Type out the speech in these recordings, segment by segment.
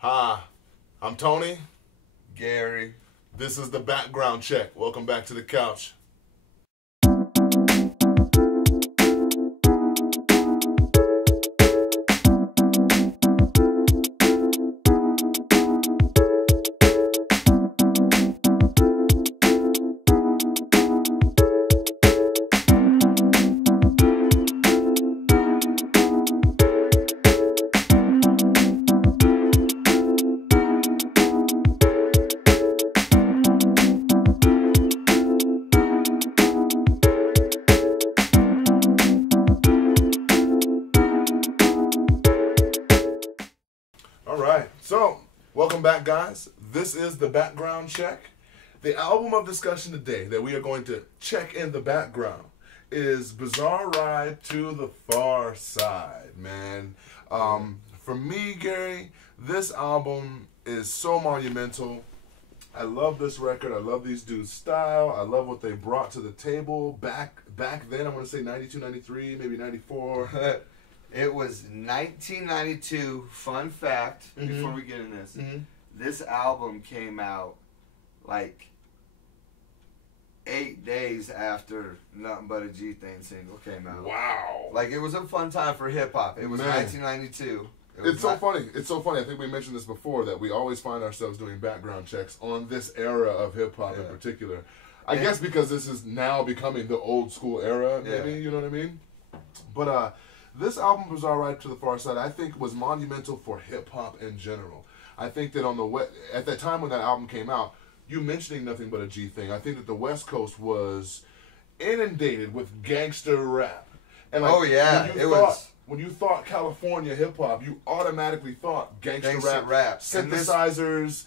Hi, I'm Tony. Gary. This is the background check. Welcome back to the couch. So, welcome back, guys. This is the background check. The album of discussion today that we are going to check in the background is Bizarre Ride to the Pharcyde, man. For me, Gary, this album is so monumental. I love this record. I love these dudes' style. I love what they brought to the table back then. I'm going to say 92, 93, maybe 94. It was 1992. Fun fact, before we get in this, this album came out like 8 days after Nothing But a G-Thing single came out. Wow. Like, it was a fun time for hip-hop. It was 1992. It's so funny. It's so funny. I think we mentioned this before, that we always find ourselves doing background checks on this era of hip-hop in particular. I guess because this is now becoming the old school era, maybe, you know what I mean? But, this album, Bizarre Ride to the Pharcyde, I think was monumental for hip-hop in general. I think that at that time when that album came out, you mentioning Nothing But a G Thing, I think that the West Coast was inundated with gangster rap. And when you thought California hip-hop, you automatically thought gangster rap. Synthesizers,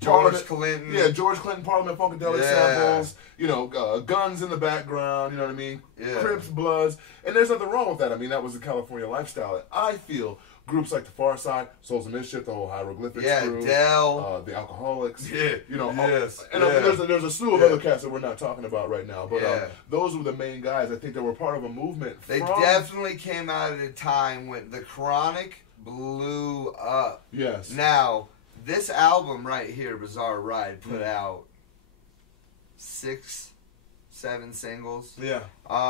George Clinton. Yeah, George Clinton, Parliament Funkadelic samples, guns in the background, you know what I mean? Yeah. Crips, Bloods. And there's nothing wrong with that. I mean, that was the California lifestyle. And I feel groups like the Pharcyde, Souls of Mischief, the whole Hieroglyphics crew, the Alcoholics, there's a slew of other cats that we're not talking about right now, but those were the main guys. I think they were part of a movement. They definitely came out at a time when the Chronic blew up. Yes. Now, this album right here, Bizarre Ride, put out 6, 7 singles. Yeah.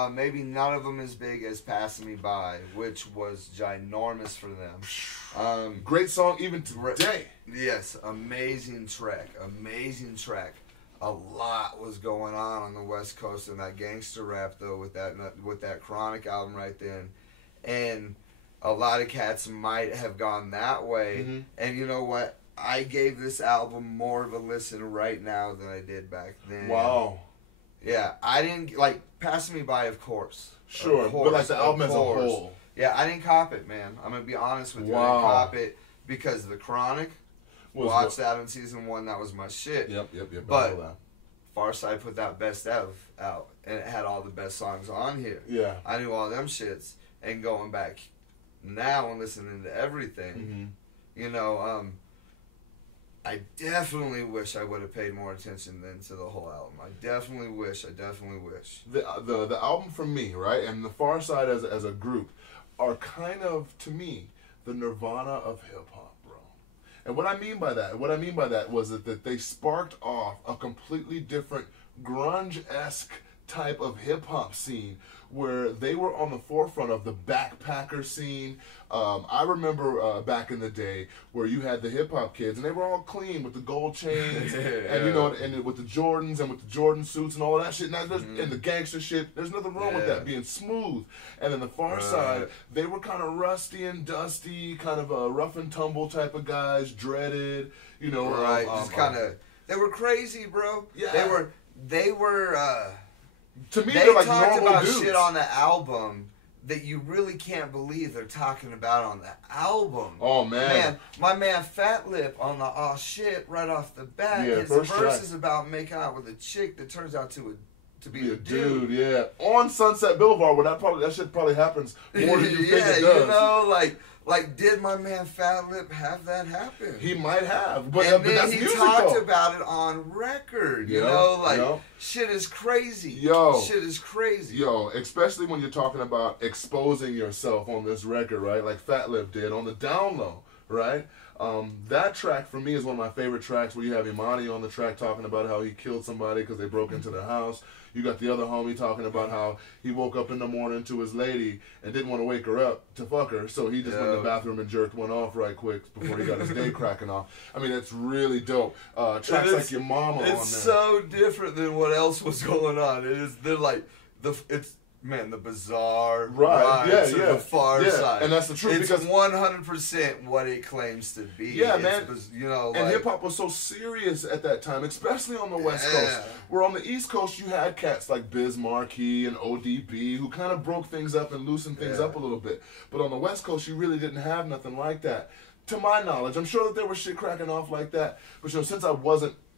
Maybe none of them as big as Passing Me By, which was ginormous for them. Great song even today. Yes, amazing track. Amazing track. A lot was going on the West Coast in that gangster rap, though, with that Chronic album right then. And a lot of cats might have gone that way. And you know what? I gave this album more of a listen right now than I did back then. Wow. Yeah, I didn't, like, Passing Me By, of course. Sure, but like the album as a whole. Yeah, I didn't cop it, man. I'm going to be honest with you. I didn't cop it because the Chronic, watched that in season 1, that was my shit. Yep. But Pharcyde put that best out, and it had all the best songs on here. Yeah. I knew all them shits, and going back now and listening to everything, I definitely wish I would have paid more attention then to the whole album. I definitely wish. The album from me, right, and the Pharcyde as a group are kind of, to me, the Nirvana of hip-hop, bro. And what I mean by that was that they sparked off a completely different grunge-esque type of hip-hop scene where they were on the forefront of the backpacker scene. I remember back in the day where you had the hip-hop kids and they were all clean with the gold chains and with the Jordans and with the Jordan suits and all that shit. And the gangster shit, there's nothing wrong with that, being smooth. And then the Pharcyde, they were kind of rusty and dusty, kind of a rough and tumble type of guys, dreaded, just kind of, they were crazy, bro. Yeah. They were to me, they they're like talked normal about dudes. shit on the album that you really can't believe they're talking about on the album. Oh, man. My man Fat Lip on the "Aw Shit" right off the bat. Yeah, his verse is about making out with a chick that turns out to be a dude. Yeah. On Sunset Boulevard, where that shit probably happens more than you think it does. Like, did my man Fat Lip have that happen? He might have, but then that's he music, talked though. about it on record. Shit is crazy. Shit is crazy. Especially when you're talking about exposing yourself on this record, right? Like Fat Lip did on the down low. right? That track for me is one of my favorite tracks, where you have Imani on the track talking about how he killed somebody because they broke into their house. You got the other homie talking about how he woke up in the morning to his lady and didn't want to wake her up to fuck her, so he just went in the bathroom and jerked one off right quick before he got his day cracking off. I mean, it's really dope. Tracks like Your Mama on there. It's so different than what else was going on. They're like the BIZZARE right, yeah, to the Pharcyde, and that's the truth. It's because 100% what it claims to be. Yeah, man. You know, and like, hip hop was so serious at that time, especially on the West Coast. Where on the East Coast you had cats like Biz Markie and ODB who kind of broke things up and loosened things up a little bit. But on the West Coast you really didn't have nothing like that, to my knowledge. I'm sure that there was shit cracking off like that, but you know, since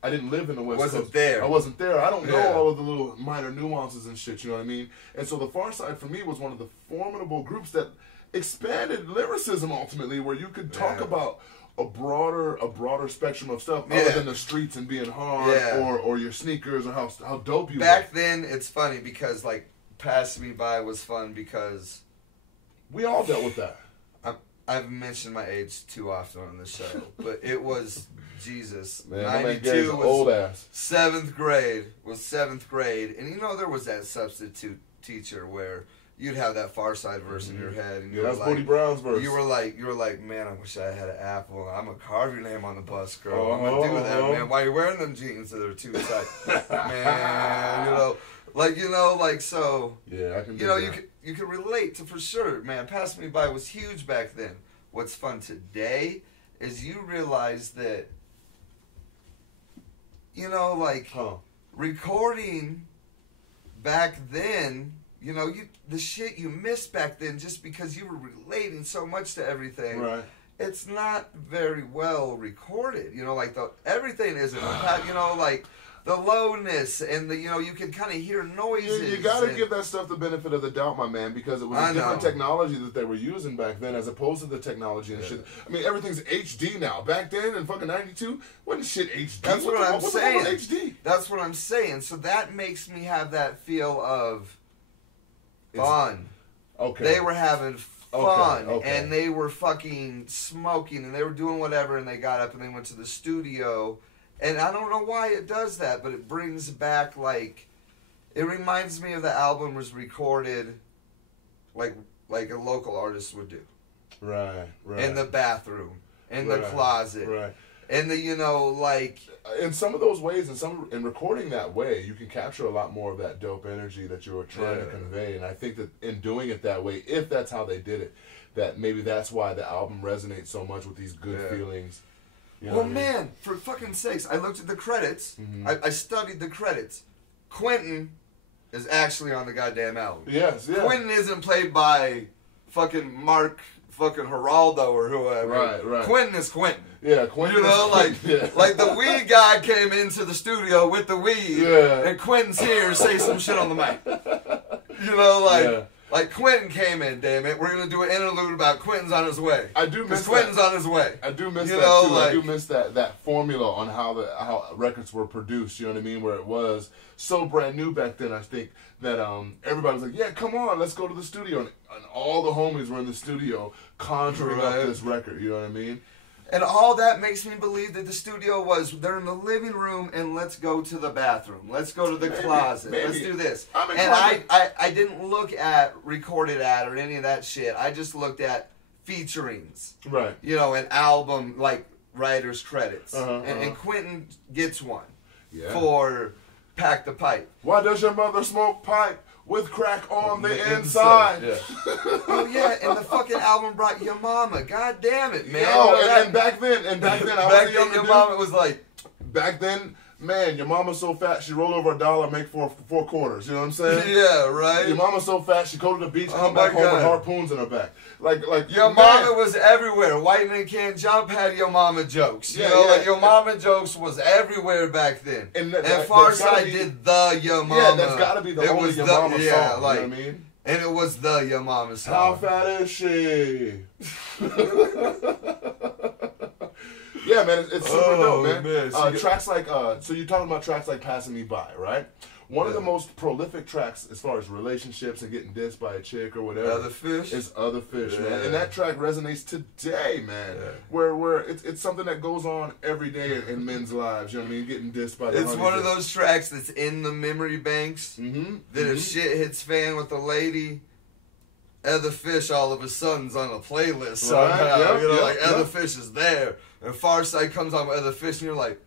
I didn't live in the West Coast. I wasn't there. I don't know all of the little minor nuances and shit, you know what I mean? And so the Pharcyde for me was one of the formidable groups that expanded lyricism ultimately, where you could talk about a broader spectrum of stuff other than the streets and being hard or your sneakers or how dope you were. Back then, it's funny because like Pass Me By was fun because we all dealt with that. I've mentioned my age too often on the show, but it was Jesus. Man, 92 was old ass. 7th grade and you know there was that substitute teacher where you'd have that Pharcyde verse in your head, and you were that's like, Booty Brown's verse. You were like, man, I wish I had an apple. I'm gonna carve your name on the bus, girl. I'm gonna do that, man. Why are you wearing them jeans that are too tight, man? So. Yeah, I can. You can relate to for sure, man. Pass Me By was huge back then. What's fun today is you realize that, recording back then, the shit you missed back then just because you were relating so much to everything. Right. It's not very well recorded. Everything isn't, the lowness and you can kind of hear noises. You got to give that stuff the benefit of the doubt, my man, because it was a different technology that they were using back then as opposed to the technology and shit. I mean, everything's HD now. Back then in fucking 92, wasn't shit HD. That's what I'm saying. HD? That's what I'm saying. So that makes me have that feel of fun. Okay. They were having fun and they were fucking smoking and they were doing whatever, and they got up and they went to the studio. And I don't know why it does that, but it brings back, it reminds me of the album was recorded like a local artist would do. Right. In the bathroom, in the closet. Right. And in some of those ways, in recording that way, you can capture a lot more of that dope energy that you were trying to convey. And I think that in doing it that way, if that's how they did it, that maybe that's why the album resonates so much with these good feelings. You know man, for fucking sakes, I looked at the credits. I studied the credits. Quentin is actually on the goddamn album. Yes, yeah. Quentin isn't played by fucking Mark fucking Geraldo or whoever. Right. Quentin is Quentin. Yeah, Quentin. Like the weed guy came into the studio with the weed, and Quentin's here to say some shit on the mic. Like Quentin came in, damn it. We're gonna do an interlude about Quentin's on his way. I do miss Quentin's on his way. I do miss that too. I do miss that formula on how records were produced. You know what I mean? Where it was so brand new back then. I think that everybody was like, "Yeah, come on, let's go to the studio," and all the homies were in the studio conjuring up this record. You know what I mean? And all that makes me believe that the studio was, they're in the living room and let's go to the bathroom. Let's go to the closet. Let's do this. And I didn't look at recorded at or any of that shit. I just looked at featurings. Right. An album, writer's credits. And Quentin gets one for Pack the Pipe. Why does your mother smoke pipe with crack on the inside? And the fucking album brought Your Mama. God damn it, man. And back then, I was a younger Your dude. Mama was like... Back then, man, your mama's so fat she rolled over $1, make four quarters. You know what I'm saying? Yeah, right. Your mama's so fat she go to the beach, come back home with harpoons in her back. Like your mama was everywhere. White Man Can't Jump had Your Mama jokes. Your Mama jokes was everywhere back then. And Pharcyde did the Your Mama. Yeah, that's got to be the only Your Mama song. You know what I mean? And it was the Your Mama song. How fat is she? Yeah, man, it's super dope, man. Tracks like, so you're talking about tracks like Passing Me By, right? One of the most prolific tracks as far as relationships and getting dissed by a chick or whatever. Other Fish? Is Other Fish, man. And that track resonates today, man. Yeah. Where it's something that goes on every day in men's lives, you know what I mean? Getting dissed by the It's one of those tracks that's in the memory banks that if shit hits fan with a lady, Other Fish all of a sudden's on a playlist somehow. Yep, you know, like Other Fish is there. And Pharcyde comes on with Other Fish and you're like,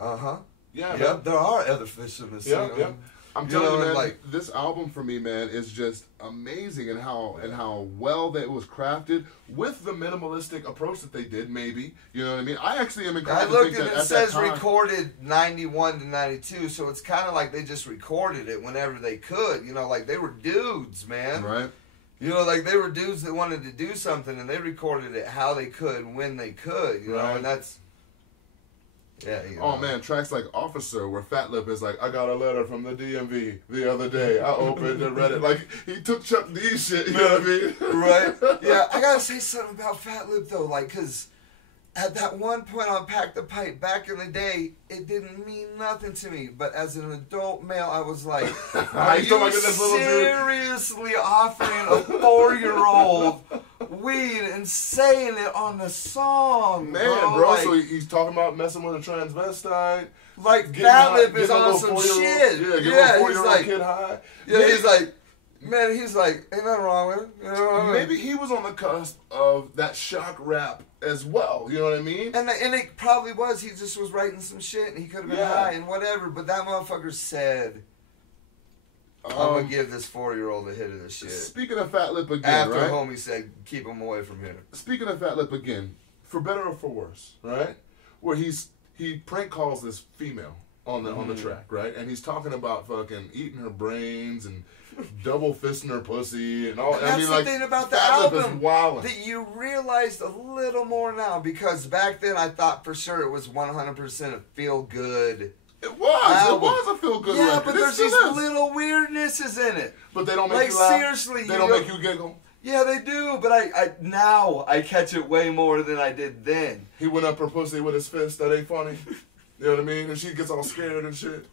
uh-huh. Yeah, yep, there are other fish in this scene. Yep. I'm telling you, man, like, this album for me, man, is just amazing and how well that it was crafted with the minimalistic approach that they did. Maybe, you know what I mean. I actually am inclined to think that it says recorded 91 to 92, so it's kind of like they just recorded it whenever they could. You know, like they were dudes, man. Right. You know, like they were dudes that wanted to do something, and they recorded it how they could, when they could. You know, and that's. Yeah, you know. Oh man, tracks like Officer, where Fat Lip is like, I got a letter from the DMV the other day. I opened and read it. Like, he took Chuck D's shit, you know what I mean? Right. Yeah, I gotta say something about Fat Lip though, like, cause at that one point on Pack the Pipe, back in the day, it didn't mean nothing to me. But as an adult male, I was like, are you seriously offering a 4-year-old weed and saying it on the song, man, bro? Like, so he's talking about messing with a transvestite. Like, Fat Lip is on some shit. Yeah, he's like, kid high. Yeah, he's like, man, he's like, ain't nothing wrong with it. You know what I mean? Maybe he was on the cusp of that shock rap as well. You know what I mean? And it probably was. He just was writing some shit, and he could have been high and whatever. But that motherfucker said, I'm going to give this 4-year-old a hit of this shit. Speaking of Fat Lip again, after right? homie said, keep him away from here. Speaking of Fat Lip again, for better or for worse, right? Where he prank calls this female on the track, right? And he's talking about fucking eating her brains and double fisting her pussy and all. And that's the thing about the album that you realized a little more now, because back then I thought for sure it was 100% a feel good. It was a feel good. Yeah, record. but there's these little weirdnesses in it. But they don't make you laugh. Seriously, they don't make you giggle. Yeah, they do, but I now I catch it way more than I did then. He went up her pussy with his fist. That ain't funny. You know what I mean? And she gets all scared and shit.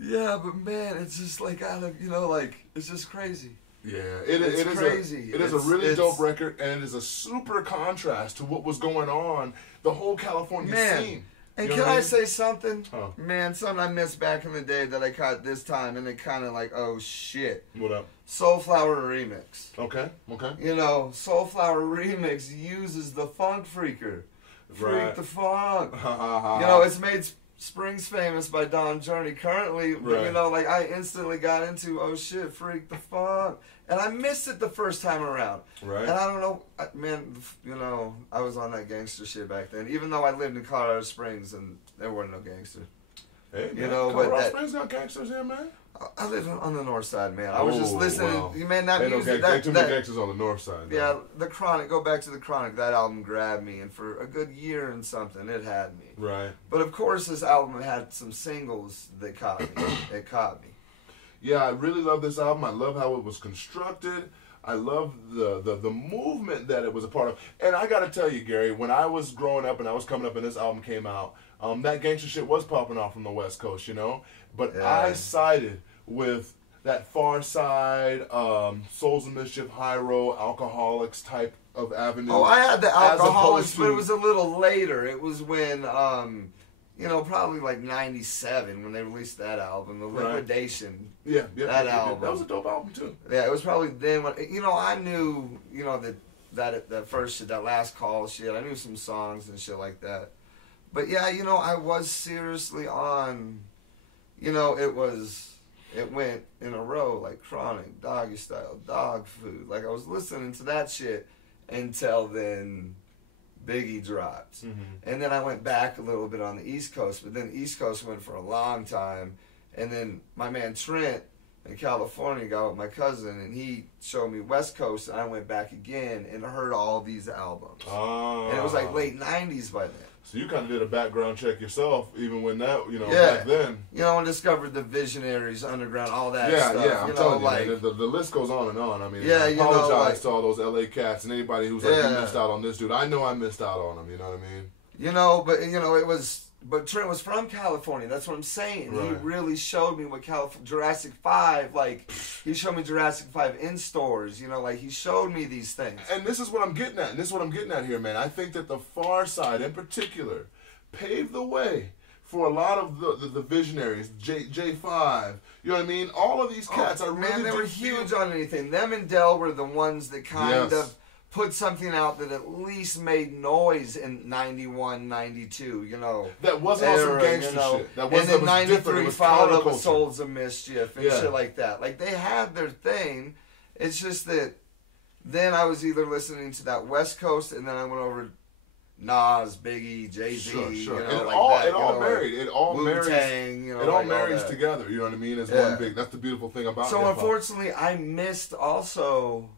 Yeah, but man, it's just like it's just crazy. Yeah, it is crazy. It is a really dope record, and it is a super contrast to what was going on, the whole California scene. And can I say something? Oh. Man, something I missed back in the day that I caught this time, and it kind of like, oh shit. What up? Soulflower Remix. Okay. You know, Soulflower Remix uses the Funk Freaker. Freak the Funk. You know, it's made Springs famous by Don Journey currently. Right. You know, like I instantly got into, oh shit, Freak the Funk. And I missed it the first time around. Right. And I don't know, man, you know, I was on that gangster shit back then. Even though I lived in Colorado Springs and there wasn't no gangster. Hey, man, you know, Colorado Springs got gangsters here, man. I live on the north side, man. I was just listening. Wow. Man, that music. Ain't too many gangsters on the north side. Though. Yeah, the Chronic. Go back to the Chronic. That album grabbed me, and for a good year and something, it had me. Right. But of course, this album had some singles that caught me. It caught me. Yeah, I really love this album. I love how it was constructed. I love the movement that it was a part of. And I got to tell you, Gary, when I was growing up and I was coming up and this album came out, that gangster shit was popping off from the West Coast, you know? But I sided with that Pharcyde, Souls of Mischief, High Road, Alcoholics type of avenue. Oh, I had the Alcoholics, but it was a little later. It was when, you know, probably like 97 when they released that album, The Liquidation. Yeah, that album. That was a dope album too. Yeah, it was probably then when, you know, I knew, you know, that first shit, that Last Call shit. I knew some songs and shit like that. But yeah, you know, I was seriously on, you know, it went in a row, like Chronic, Doggy Style, Dog Food. Like, I was listening to that shit until then Biggie dropped. Mm-hmm. And then I went back a little bit on the East Coast, but then East Coast went for a long time. And then my man Trent in California got with my cousin, and he showed me West Coast, and I went back again and heard all these albums. And it was like late 90s by then. So you kind of did a background check yourself, even when that, you know, back then. You know, and discovered the Visionaries, Underground, all that stuff. Yeah, I'm telling you, like, man, the list goes on and on. I mean, I apologize to all those LA cats and anybody who's like, you missed out on this dude. I know I missed out on them, you know what I mean? You know, but, you know, it was but Trent was from California. That's what I'm saying. Right. He really showed me what Jurassic 5, like, he showed me Jurassic 5 in stores, you know, like, he showed me these things. And this is what I'm getting at. And this is what I'm getting at here, man. I think that the Pharcyde, in particular, paved the way for a lot of the visionaries, J5, you know what I mean? All of these cats, I really man, they were huge on anything. Them and Dell were the ones that kind of put something out that at least made noise in 91, 92, you know. That wasn't also gangster shit. That wasn't, and then 93 followed up with counterculture. Souls of Mischief and shit like that. Like, they had their thing. It's just that then I was either listening to that West Coast and then I went over Nas, Biggie, Jay-Z, sure. you know, And like all, that. it all married. It all Wu-Tang, you know, it all like marries that. together, you know what I mean? As one big, that's the beautiful thing about So hip-hop. unfortunately, I missed also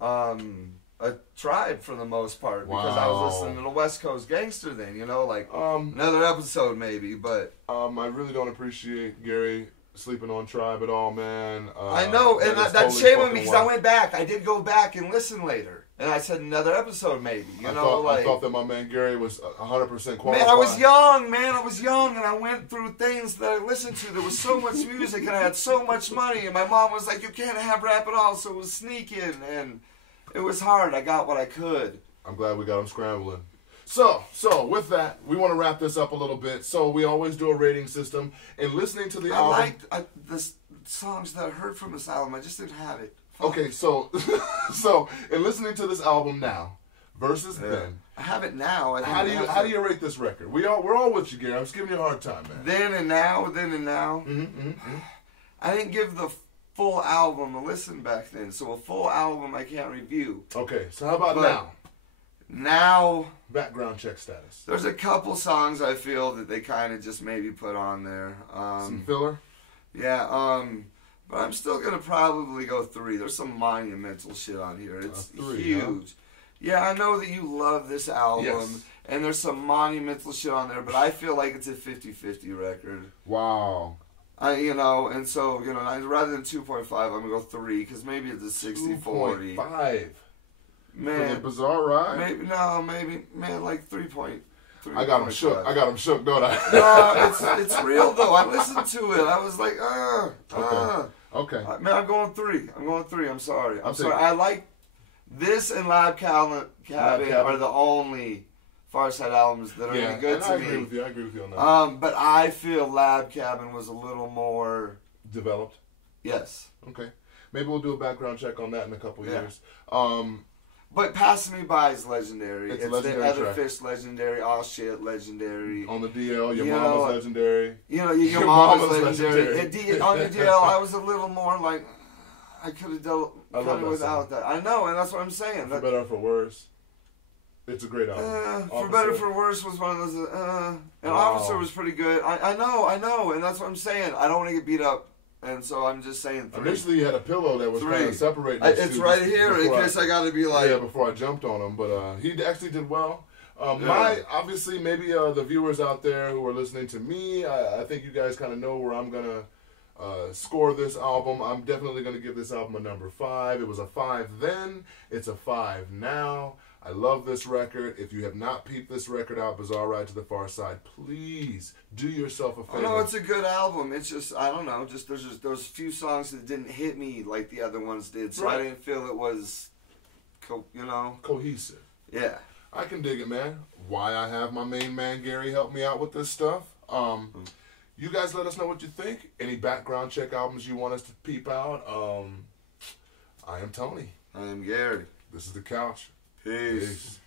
a Tribe for the most part because I was listening to the West Coast gangster then, you know, like another episode maybe, but I really don't appreciate Gary sleeping on Tribe at all, man. I know, and that is that's totally shame on me fucking because I wild. went back. I did go back and listen later, and I said another episode maybe, you know, I thought that my man Gary was 100% qualified. Man, I was young, and I went through things that I listened to. There was so much music, and I had so much money, and my mom was like, you can't have rap at all, so it was sneaking, and it was hard. I got what I could. I'm glad we got him scrambling. So with that, we want to wrap this up a little bit. So we always do a rating system, and listening to the I album. liked the songs that I heard from this album. I just didn't have it. Okay, so in listening to this album now versus then, I have it now. how do you rate this record? We're all with you, Gary. I'm just giving you a hard time, man. Then and now. Mm-hmm. I didn't give the full album a listen back then, so a full album I can't review. Okay, so how about now? Now, Background check status. there's a couple songs I feel that they kind of just maybe put on there. Some filler? Yeah, but I'm still going to probably go 3. There's some monumental shit on here. It's 3, huge. huh? Yeah, I know that you love this album, Yes. and there's some monumental shit on there, but I feel like it's a 50-50 record. Wow. And so, rather than 2.5, I'm going to go 3, because maybe it's a 60-40. 2.5. Man, For the Bizarre Ride? man, like 3.3. I got him shook. Don't I? No, it's real though. I listened to it. I was like, Okay. Man, I'm going 3. I'm sorry. I'm sorry. taking- I like this and Lab Cabin are the only Pharcyde albums that are any good and to I me. agree with you. I agree with you on that. But I feel Lab Cabin was a little more. Developed. Yes. Okay. Maybe we'll do a background check on that in a couple years. But Passing Me By is legendary. It's a It's legendary the Other track. Fish legendary. All Shit legendary. On the DL, Your You Mama's know, legendary. Your Your mama's Mama's legendary. legendary. On the DL, I was a little more like, I could have done I love kind that of without song. that. I know, and that's what I'm saying. For better or for worse, it's a great album. For Better for Worse was one of those. And Officer was pretty good. I know, and that's what I'm saying. I don't want to get beat up, and so I'm just saying 3. Initially, you had a pillow that was 3. kind of separating us It's two right just here in before case I got to be like. before I jumped on him, but he actually did well. Obviously, maybe the viewers out there who are listening to me, I think you guys kind of know where I'm gonna score this album. I'm definitely gonna give this album a number 5. It was a 5 then. It's a 5 now. I love this record. If you have not peeped this record out, Bizarre Ride to the Pharcyde, please do yourself a favor. No, it's a good album. It's just, I don't know, there's those few songs that didn't hit me like the other ones did, so I didn't feel it was, cohesive. Yeah. I can dig it, man. Why I have my main man Gary help me out with this stuff. You guys let us know what you think. Any background check albums you want us to peep out. I am Tony. I am Gary. This is The Couch. Peace. Peace.